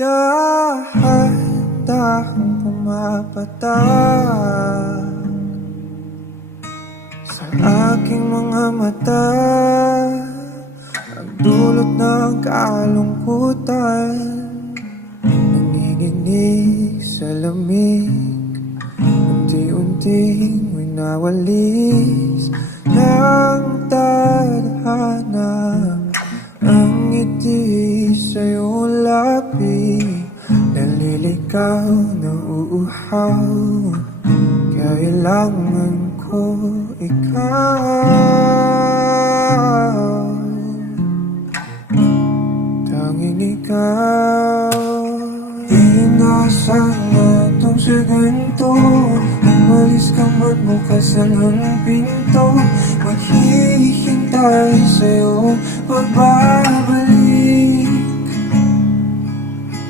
Dahan-dahang pumapatak sa aking mga mata, ang dulot ng kalungkutan, nanginginig sa lamig, unti-unting winawalis ng tadhana. Ang ngiti sa iyong labi, naliligaw na uuhaw. Kailangan ko ikaw, tanging ikaw. Inaasahan na itong sa ganito, umalis kang magbukas ng pinto, maghihintay sa'yo pagbalik.